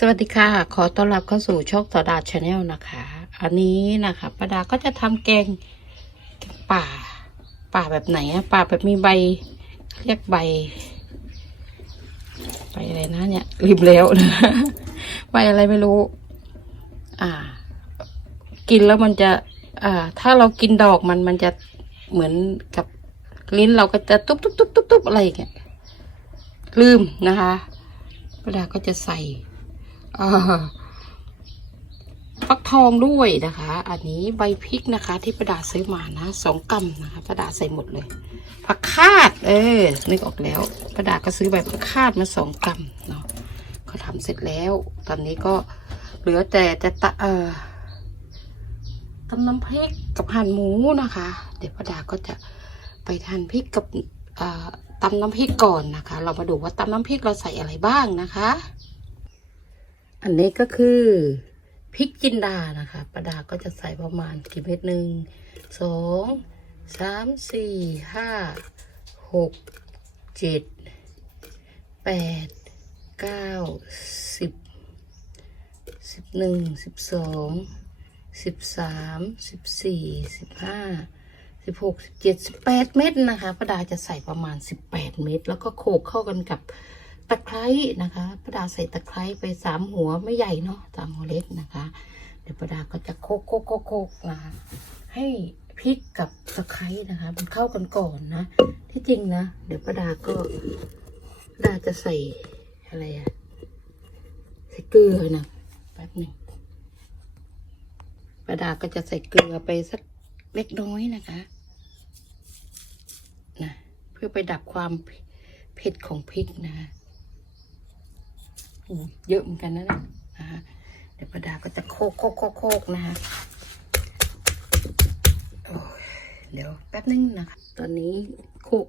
สวัสดีค่ะ ขอต้อนรับเข้าสู่โช่องต่อดาชาแนลนะคะ อันนี้นะคะป้าดาก็จะทำแกงแกงป่า ป่าแบบไหนอะป่าแบบมีใบ เรียกใบ ใบอะไรนะเนี่ยลืมแล้วนะใบอะไรไม่รู้ อ่า กินแล้วมันจะ อ่า ถ้าเรากินดอกมันมันจะเหมือนกับลิ้นเราก็จะตุ๊บตุ๊บตุ๊บตุ๊บตุ๊บอะไรอย่างเงี้ยลืมนะคะป้าดาก็จะใส่ ฟักทองด้วยนะคะ อันนี้ใบพริกนะคะ ที่ประดาซื้อมานะสองกำนะคะประดาใส่หมดเลยผักคาด เออนึกออกแล้ว ประดาก็ซื้อใบผักคาดมาสองกำเนาะเขาทำเสร็จแล้ว ตอนนี้ก็เหลือแต่จะตะเออตำน้ำพริกกับหั่นหมูนะคะ เดี๋ยวประดาก็จะไปทานพริกกับตำน้ำพริกก่อนนะคะ เรามาดูว่าตำน้ำพริกเราใส่อะไรบ้างนะคะ อันนี้ก็คือพริกจินดานะคะประดาก็จะใส่ประมาณกี่เม็ดหนึ่งสองสามสี่ห้าหกเจ็ดแปดเก้าสิบสิบหนึ่งสิบสองสิบสามสิบสี่สิบห้าสิบหกสิบเจ็ดสิบแปดเม็ดนะคะประดาจะใส่ประมาณสิบแปดเม็ดแล้วก็โขกเข้ากันกับ ตะไคร้นะคะประดาใส่ตะไคร้ไปสามหัวไม่ใหญ่เนาะสามหัวเล็กนะคะ เดี๋ยวประดาก็จะโคกโคกโคกโคกนะคะให้พริกกับตะไคร้นะคะ มันเข้ากันก่อนนะ ที่จริงนะ เดี๋ยวประดาก็ประดาจะใส่อะไรอะใส่เกลือนะแป๊บหนึ่งประดาก็จะใส่เกลือไปสักเล็กน้อยนะคะนะเพื่อไปดับความเผ็ดของพริกนะคะ เยอะเหมือนกันนะเนี่ยนะคะเดี๋ยวประดาก็จะโคกโคกโคกโคกนะคะเดี๋ยวแป๊บนึงนะคะ ตอนนี้โคก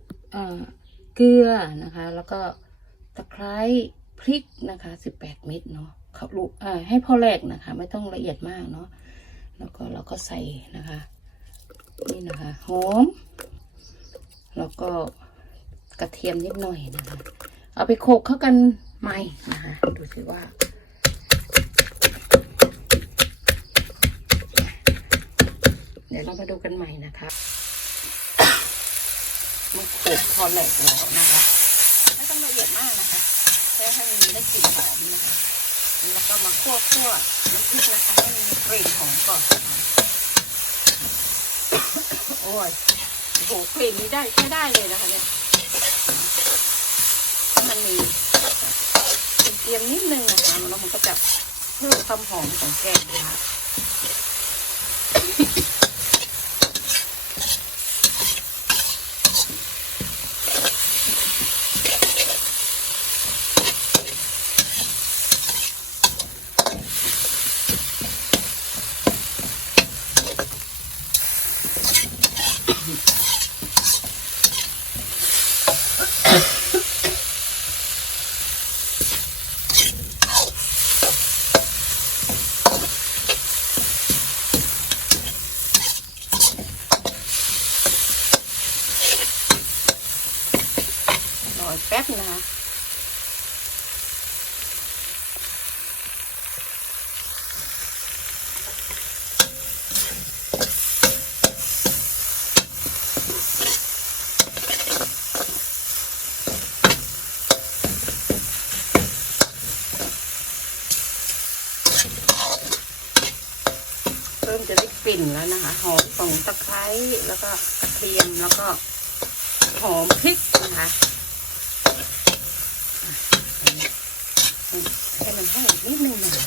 เกลือนะคะ แล้วก็ตะไคร้พริกนะคะสิบแปดเม็ดเนาะเขาลูกให้พอแหลกนะคะ ไม่ต้องละเอียดมากเนาะแล้วก็เราก็ใส่นะคะนี่นะคะหอมแล้วก็กระเทียมนิดหน่อยนะคะ เอาไปโขลกเข้ากัน ใหม่นะคะดูสิว่าเดี๋ยวเรามาดูกันใหม่นะคะมันขลกพอแหลกแล้วนะคะไม่ต้องละเอียดมากนะคะแค่ให้มันได้กลิ่นหอมนะคะ แล้วก็มาคั่วคั่วน้ำพริกนะคะให้มันมีกลิ่นหอมก่อนะะโอ้ยโอ้โหกลิ่นนี้ได้ใช้ได้เลยนะคะเนี่ยมันมี เตรียมนิดนึงนะคะแล้วมันก็จะเพิ่มความหอมของแกงนะคะ กลิ่นแล้วนะคะ หอมของตะไคร้แล้วก็กระเทียมแล้วก็หอมพริกนะคะให้มันแห้งนิดนึงหน่อย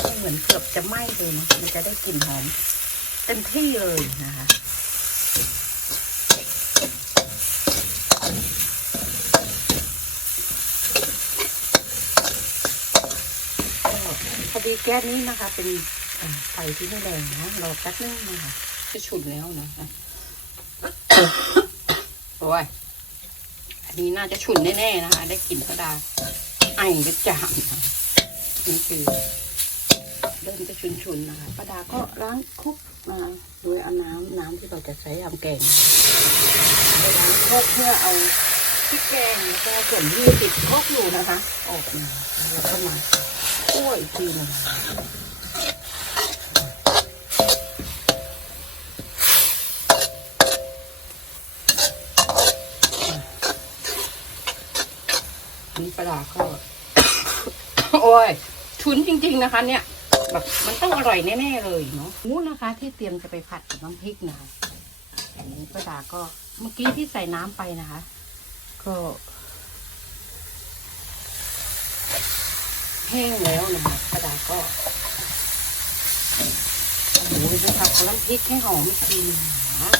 ให้เหมือนเกือบจะไหม้เลยนะมันจะได้กลิ่นหอมเต็มที่เลยนะคะพอดีแก๊สนี้นะคะเป็น ไฟที่ไม่แรงนะรอแป๊บนึงนะคะจะฉุนแล้วนะะโอ้ยอันนี้น่าจะฉุนแน่ๆนะคะ ได้กลิ่นกระดาษไอ้กระจามนะคะนี่คือเริ่มจะฉุนๆนะคะประดาก็ล้างครกมาโดยเอาน้ำน้ำที่เราจะใช้ทำแกงไปล้างครกเพื่อเอาพริกแกงแล้วก็ส่วนที่ติดครกอยู่นะคะ ออกมาแล้วก็มาคั่วอีกทีหนึง นี่ปลาร้าก็ โอ้ยฉุนจริง ๆนะคะ เนี่ยแบบมันต้องอร่อยแน่ๆเลยเนาะหมูนะคะ ที่เตรียมจะไปผัดกับน้ำพริกนะคะอันนี้ป้าดาก็เมื่อกี้ที่ใส่น้ำไปนะคะ ก็แห้งแล้วนะคะป้าดาก็เอาหมูไปผัดกับน้ำพริกให้หอมอีกทีหนึงนะ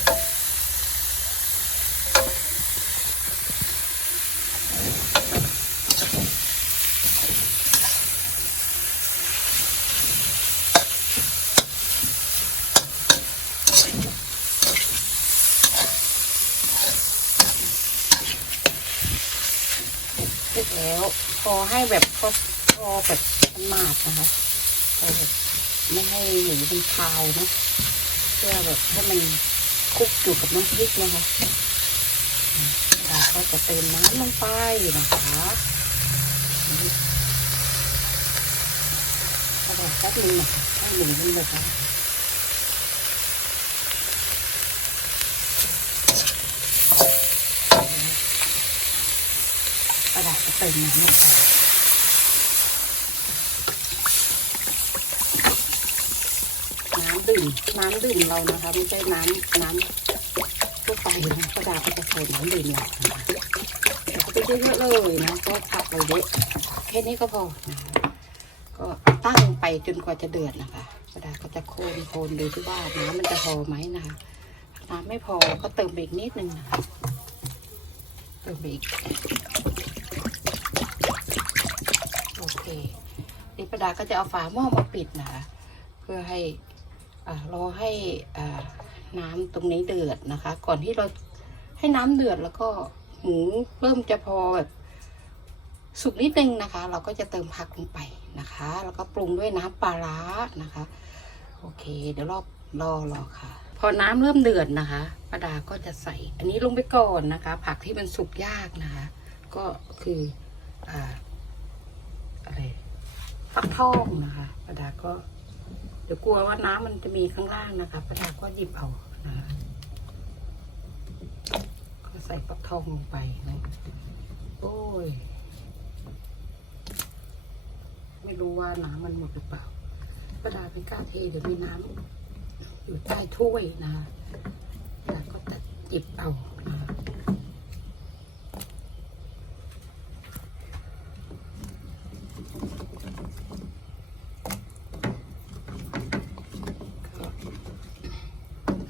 เสร็จแล้ว พอให้แบบพอพอแบบหมาดนะคะแบบไม่ให้หมูมันคาวนะเพื่อแบบให้มันคลุกอยู่กับน้ำพริกนะคะเราก็จะเติมน้ำลงไปนะคะกระดาษแป๊บนึงนะคะให้หมูมันหมดนะาษจะเติมน้ำลงไปน้ำดื่มน้ำดื่มเรานะคะไม่ใช่น้ำน้ำทั่วไปนะกระดาษก็จะใส่น้ำดื่มเรานะเอาไปเยอะๆเลยนะก็ผักเราเยอะแค่นี้ก็พอนะก็ตั้งไปจนกว่าจะเดือดนะคะกระดาษก็จะโคนโคนดูที่ว่าน้ำมันจะพอไหมนะคะน้ำไม่พอก็เติมไปอีกนิดนึงนะคะเติมไปอีกโอเค นี่ประดาก็จะเอาฝาหม้อมาปิดนะคะเพื่อให้รอให้น้ำตรงนี้เดือดนะคะ ก่อนที่เราให้น้ำเดือดแล้วก็หมูเริ่มจะพอแบบสุกนิดนึงนะคะ เราก็จะเติมผักลงไปนะคะ แล้วก็ปรุงด้วยน้ำปลาร้านะคะ โอเค เดี๋ยวรอบรอรอค่ะ พอน้ำเริ่มเดือดนะคะป้าดาก็จะใส่ อันนี้ลงไปก่อนนะคะ ผักที่มันสุกยากนะคะ ก็คืออ่า ฟักทองนะคะป้าดาก็ เดี๋ยวกลัวว่าน้ำมันจะมีข้างล่างนะคะป้าดาก็หยิบเอานะคะก็ใส่ฟักทองลงไปนะโอ้ย ไม่รู้ว่าน้ำมันหมดหรือเปล่าป้าดาไม่กล้าเทเดี๋ยวมีน้ำอยู่ใต้ถ้วยนะคะป้าดาก็ตัดหยิบเอานะคะ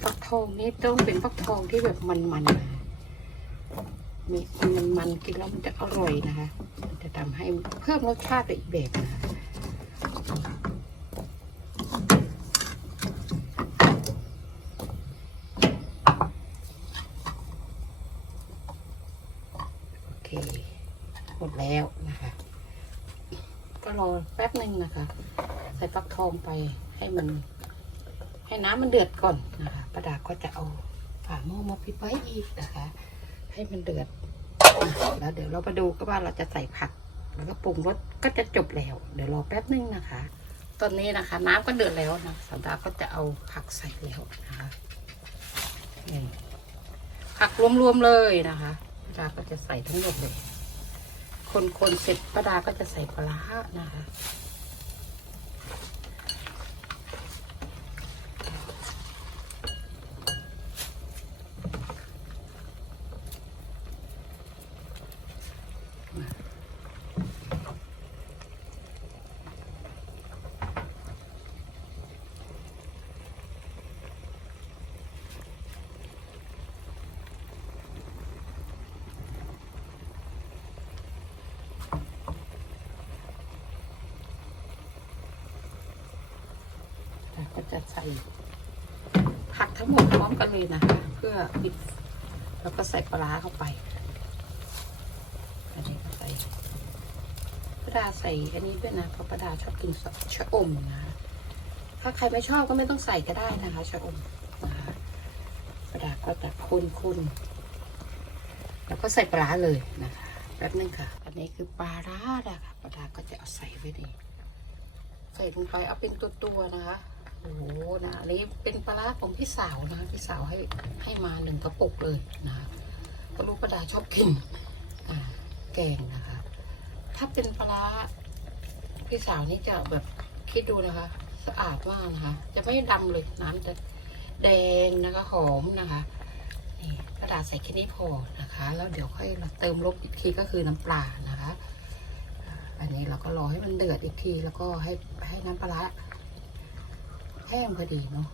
ฟักท องนี่ต้องเป็นฟักทองที่แบบมันๆนมีมันมันๆกินแล้วมันจะอร่อยนะคะจะทำให้เพิ่มรสชาติไปอีกแบบนะคะโอเคหมดแล้วนะคะ ก็รอแป๊บหนึ่งนะคะ ใส่ฟักทองไปให้มัน ให้น้ำมันเดือดก่อนนะคะ ประดาก็จะเอาฝาหม้อมาปิดไว้อีกนะคะ ให้มันเดือดแล้วเดี๋ยวเรามาดูก็ว่าเราจะใส่ผัก แล้วก็ปรุงรสก็จะจบแล้ว เดี๋ยวรอแป๊บนึงนะคะ ตอนนี้นะคะ น้ำก็เดือดแล้วนะสันดาก็จะเอาผักใส่แล้วนะคะนี่ผักรวมๆเลยนะคะป้าดาก็จะใส่ทั้งหมดเลย คนๆเสร็จป้าดาก็จะใส่ปลาร้านะคะ จะใส่ผักทั้งหมดพร้อมกันเลยนะคะ เพื่อปิดแล้วก็ใส่ปลาเข้าไปอันนี้ก็ใส่ปลาใส่อันนี้ด้วยนะเพราะปลาดาชอบกินชะอมนะถ้าใครไม่ชอบก็ไม่ต้องใส่ก็ได้นะคะชะอมนะคะปลาดาก็จะคนๆแล้วก็ใส่ปลาเลยนะคะแป๊บนึงค่ะ อันนี้คือปลาร้านะคะปลาดาก็จะเอาใส่ไว้ในใส่ลงไปเอาเป็นตัวตัวๆนะคะ โอ้โหนะอันนี้เป็นปลาร้ของพี่สาวนะคะพี่สาวให้ให้มาหนึ่งกระปุกเลยนะคะก็รู้ประดาชอบกินแกงนะคะ ถ้าเป็นปลาร้พี่สาวนี่จะแบบคิดดูนะคะ สะอาดมากนะคะ จะไม่ดำเลยน้ำจะแดงนะคะหอมนะคะนี่กระดาษใส่แค่นี้พอนะคะ แล้วเดี๋ยวค่อยเติมลบอีกทีก็คือน้ำปลานะคะ อันนี้เราก็รอให้มันเดือดอีกทีแล้วก็ให้ให้น้ำปลาร้า แห้งพอดีเนาะ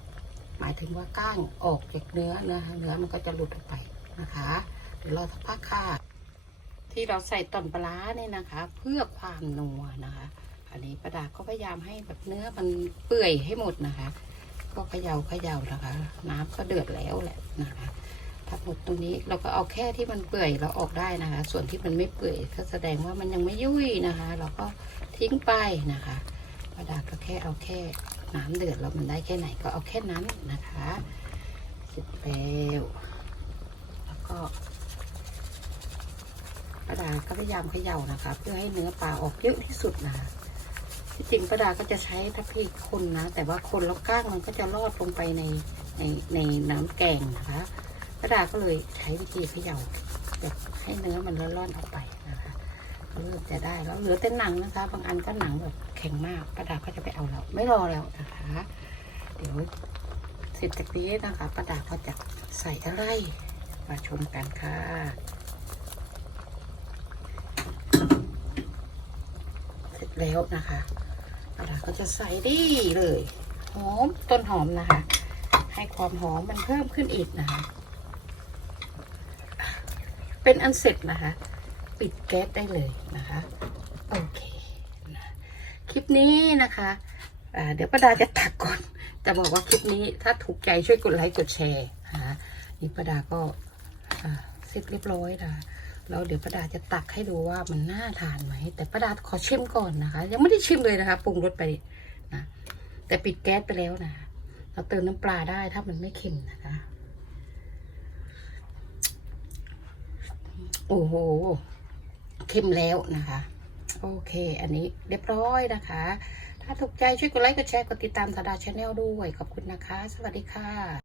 หมายถึงว่าก้างออกจากเนื้อนะคะเนื้อมันก็จะหลุดออกไปนะคะ เดี๋ยวรอสักพักค่ะ ที่เราใส่ต่อนปลาเนี่ยนะคะ เพื่อความนัวนะคะ อันนี้ประดาก็พยายามให้แบบเนื้อมันเปื่อยให้หมดนะคะ ก็เขย่าเขย่านะคะ น้ำก็เดือดแล้วแหละนะคะถ้าหมดตรงนี้เราก็เอาแค่ที่มันเปื่อยเราออกได้นะคะ ส่วนที่มันไม่เปื่อยก็แสดงว่ามันยังไม่ยุ่ยนะคะ เราก็ทิ้งไปนะคะประดาก็แค่เอาแค่ น้ำเดือดแล้วมันได้แค่ไหนก็เอาแค่นั้นนะคะเสร็จแล้วแล้วก็ป้าดาก็พยายามเขย่านะคะ เพื่อให้เนื้อปลาออกเยอะที่สุดนะคะที่จริงป้าดาก็จะใช้ทัพพีคนนะ แต่ว่าคนแล้วก้างมันก็จะลอดลงไปในในในน้ำแกงนะคะป้าดาก็เลยใช้วิธีเขย่าแบบให้เนื้อมันร่อนๆออกไปนะคะเริ่มจะได้แล้วเหลือแต่หนังนะคะ บางอันก็หนังแบบ แข็งมากป้าดาก็จะไปเอาแล้วไม่รอแล้วนะคะ เดี๋ยวเสร็จจากนี้นะคะป้าดาก็จะใส่อะไรมาชมกันค่ะเสร็จแล้วนะคะปลาร้าก็จะใส่ดีเลยหอมต้นหอมนะคะ ให้ความหอมมันเพิ่มขึ้นอีกนะคะ เป็นอันเสร็จนะคะ ปิดแก๊สได้เลยนะคะ โอเค คลิปนี้นะคะอ่าเดี๋ยวป้าดาจะตักก่อนจะบอกว่าคลิปนี้ถ้าถูกใจช่วยกดไลค์กดแชร์นะนี่ป้าดาก็เสร็จเรียบร้อยนะแล้วเดี๋ยวป้าดาจะตักให้ดูว่ามันน่าทานไหม แต่ป้าดาขอชิมก่อนนะคะ ยังไม่ได้ชิมเลยนะคะปรุงรสไปนะแต่ปิดแก๊สไปแล้วนะเราเติมน้ำปลาได้ถ้ามันไม่เค็มนะคะ โอ้โหเค็มแล้วนะคะ โอเค อันนี้เรียบร้อยนะคะ ถ้าถูกใจช่วยกดไลค์ กดแชร์ กดติดตามสาดาชาแนลด้วย ขอบคุณนะคะ สวัสดีค่ะ